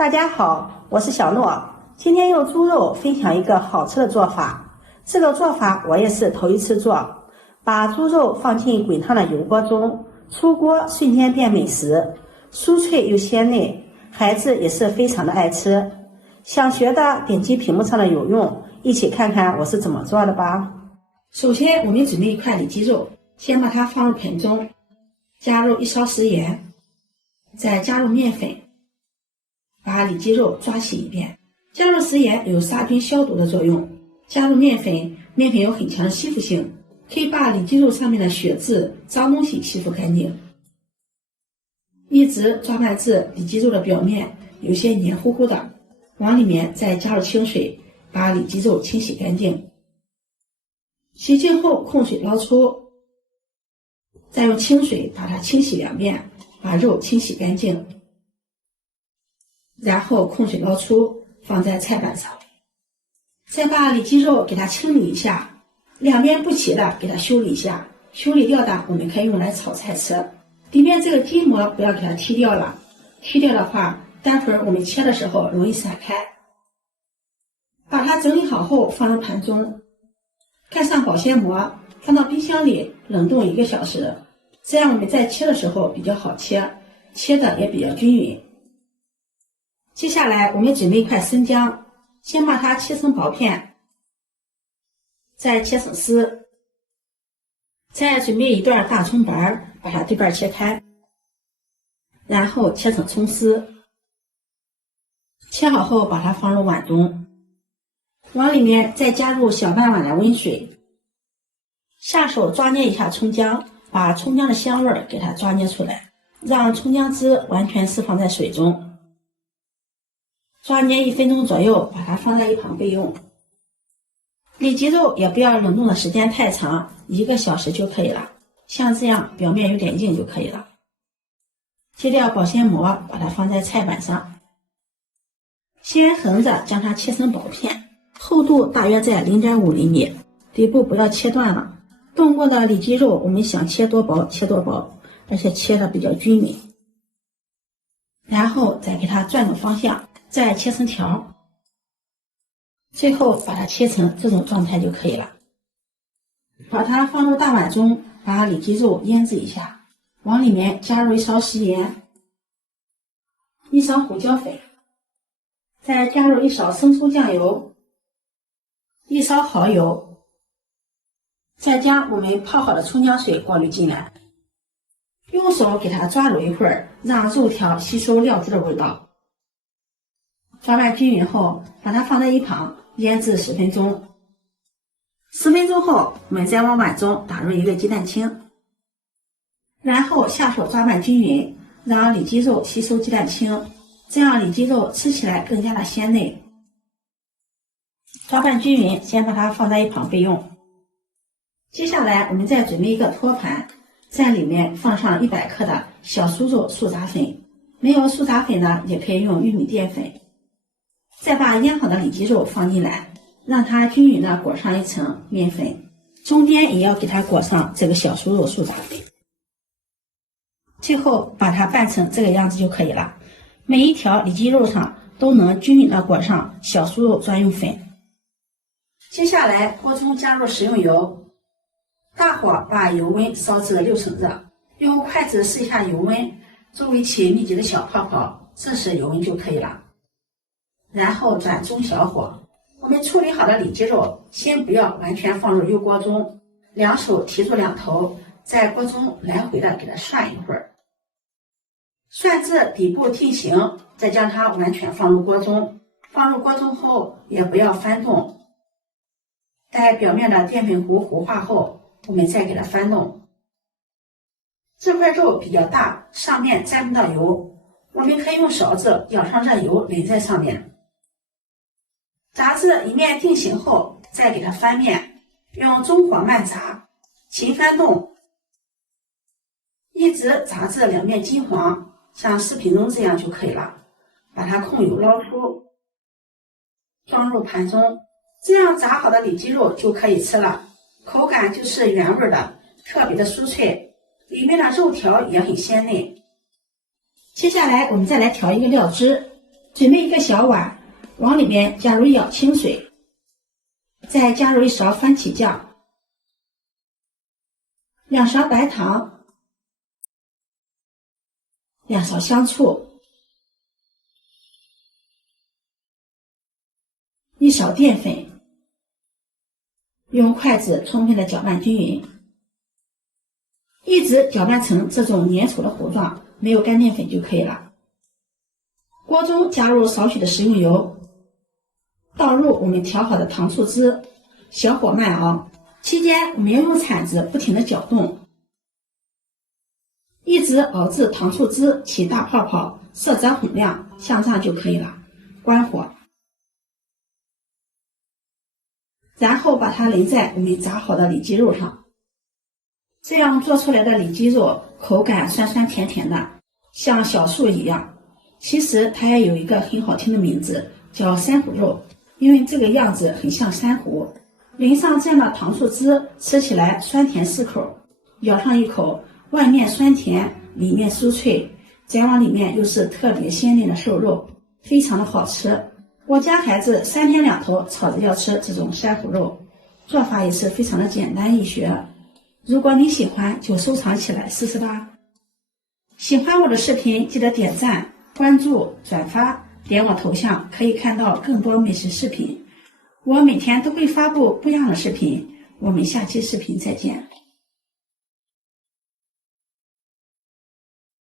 大家好，我是小諾，今天用豬肉分享一個好吃的做法。這個做法我也是頭一次做，把豬肉放進滾燙的油鍋中，出鍋瞬間變美食，酥脆又鮮嫩，孩子也是非常的愛吃。想學的點擊屏幕上的有用，一起看看我是怎麼做的吧。首先我們準備一塊里脊肉，先把它放入盆中，加入1勺食鹽，再加入面粉，把里脊肉抓洗一遍。加入食鹽有杀菌消毒的作用，加入面粉，面粉有很强的吸附性，可以把里脊肉上面的血渍、脏東西吸附干淨。一直抓拌至里脊肉的表面有些黏糊糊的，往裡面再加入清水，把里脊肉清洗干淨。洗净後控水撈出，再用清水把它清洗2遍，把肉清洗干淨。然后控水撈出，放在菜板上，再把里脊肉給它清理一下，兩邊不齊的給它修理一下，修理掉的我們可以用來炒菜吃。裡面這個筋膜不要給它剔掉了，剔掉的話，待會兒我們切的時候容易散開。把它整理好後放入盤中，蓋上保鮮膜，放到冰箱裡冷凍1個小時，這樣我們在切的時候比較好切，切的也比較均勻。接下來我們準備一塊生薑，先把它切成薄片，再切成絲，再準備一段大蔥白，把它對半切開，然後切成蔥絲。切好後把它放入碗中，往裡面再加入小半碗的溫水，下手抓捏一下蔥薑，把蔥薑的香味給它抓捏出來，讓蔥薑汁完全釋放在水中。抓捏1分鐘左右，把它放在一旁備用。里脊肉也不要冷凍的時間太長，1個小時就可以了，像這樣表面有點硬就可以了。揭掉保鮮膜，把它放在菜板上，先橫着将它切成薄片，厚度大約在0.5厘米，底部不要切断了。冻過的里脊肉我們想切多薄切多薄，而且切的比较均勻。然後再给它轉個方向，再切成條，最後把它切成這種狀態就可以了。把它放入大碗中，把里脊肉醃制一下，往裡面加入1勺食鹽，1勺胡椒粉，再加入1勺生抽醬油，1勺蚝油，再將我們泡好的蔥薑水過濾進來，用手給它抓揉一會兒，讓肉條吸收料汁的味道。抓拌均勻後，把它放在一旁醃制10分鐘。10分鐘後，我們再往碗中打入1個雞蛋清，然後下手抓拌均勻，讓里脊肉吸收雞蛋清，這樣里脊肉吃起來更加的鮮嫩。抓拌均勻，先把它放在一旁備用。接下來我們再準備一個托盤，在裡面放上100克的小酥肉素炸粉，沒有素炸粉的也可以用玉米澱粉。再把醃好的里脊肉放進來，讓它均勻的裹上一層面粉，中間也要給它裹上這個小酥肉素炸粉，最後把它拌成這個樣子就可以了。每一條里脊肉上都能均勻的裹上小酥肉專用粉。接下來鍋中加入食用油，大火把油溫燒至6成熱，用筷子試一下油溫，周圍起密集的小泡泡，這時油溫就可以了。然後轉中小火，我們處理好的里脊肉先不要完全放入油鍋中，兩手提住兩頭，在鍋中來回的給它涮一會兒，涮至底部定型，再將它完全放入鍋中。放入鍋中後也不要翻動，待表面的澱粉糊糊化後，我們再給它翻動。這塊肉比較大，上面沾不到油，我們可以用勺子舀上熱油淋在上面。炸至一面定型後，再給它翻面，用中火慢炸，勤翻動，一直炸至兩面金黃，像視頻中這樣就可以了。把它控油撈出，裝入盤中，這樣炸好的里脊肉就可以吃了，口感就是原味的，特別的酥脆，裡面的肉條也很鮮嫩。接下來我們再來調一個料汁，準備一個小碗，往裡面加入1舀清水，再加入1勺番茄醬、2勺白糖、2勺香醋、1勺澱粉，用筷子充分的搅拌均匀，一直搅拌成这种粘稠的糊狀，沒有乾澱粉就可以了。鍋中加入少許的食用油，倒入我們調好的糖醋汁，小火慢熬。期間我們要用鏟子不停地攪動，一直熬至糖醋汁起大泡泡，色澤紅亮，向上就可以了。關火，然後把它淋在我們炸好的里脊肉上。這樣做出來的里脊肉口感酸酸甜甜的，像小樹一樣。其實它也有一個很好聽的名字，叫珊瑚肉，因為這個樣子很像珊瑚。淋上這樣的糖醋汁，吃起來酸甜適口，咬上一口，外面酸甜，裡面酥脆，再往裡面又是特別鮮嫩的瘦肉，非常的好吃。我家孩子3天2頭吵着要吃這種珊瑚肉，做法也是非常的簡單易學。如果你喜歡，就收藏起來試試吧。喜歡我的視頻，記得點讚、關注、轉發，點我頭像可以看到更多美食視頻。我每天都會發布不一樣的視頻，我們下期視頻再見。